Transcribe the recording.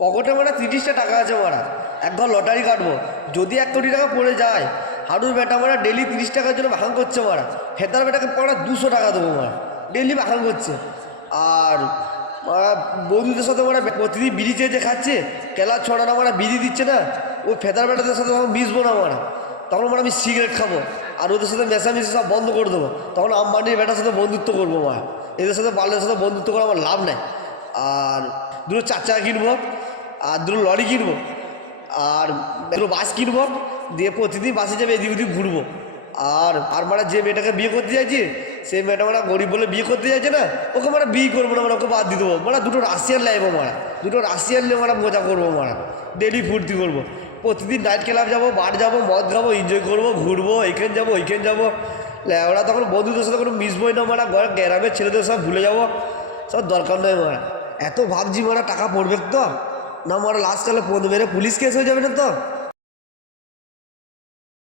পকেটে মারা 30টা টাকা আছে মারা, এক ঘর লটারি কাটবো, যদি 1 কোটি টাকা পড়ে যায়, হাডুর বেটা মারা ডেলি 30 টাকার জন্য ভাঙ করছে মারা, হেতার বেটাকে পড়া 200 টাকা দেবো মারা, ডেলি ভাঙ করছে। আর মারা বন্ধুদের সাথে মারা প্রতিদিন বিড়ি চেয়ে খাচ্ছে, কেলার ছড়াটা মারা বিড়ি দিচ্ছে না, ওই ফেদার বেটাদের সাথে তখন মিশবো না মারা, তখন মারা আমি সিগারেট খাবো, আর ওদের সাথে মেশামেশি সব বন্ধ করে দেবো, তখন আম্বানির বেটার সাথে বন্ধুত্ব করবো মারা, এদের সাথে বালের সাথে বন্ধুত্ব করে আমার লাভ নেই। আর দুটো 4 চাকা কিনবো, আর দুটো লরি কিনবো, আর দুটো বাস কিনবো, দিয়ে প্রতিদিন বাসে যাবে এদিক ওদিক ঘুরবো। আর আর মানে যে মেয়েটাকে বিয়ে করতে চাইছি, সেই মেয়েটা মানে গরিব বলে বিয়ে করতে চাইছে না, ওকে মানে বিয়ে করবো না, মানে ওকে বাদ দিয়ে দেবো, মানে দুটো রাশিয়ান লাইবো মারা, দুটো রাশিয়ান নিয়ে মানে মজা করবো মারা, ডেলি ফুর্তি করবো, প্রতিদিন নাইট ক্লাব যাবো, বার যাবো, মদ খাবো, এনজয় করবো, ঘুরবো, এইখানে যাবো ওইখানে যাবো। ওরা তখন বন্ধুদের সাথে কোনো মিশবই না মারা, গ্রামের ছেলেদের সব ভুলে যাবো, সব দরকার নয় মারা। এত ভাবছি মারা টাকা পড়বে তো না মারা, লাস্টকালে মেরে পুলিশ কেস হয়ে যাবে না তো।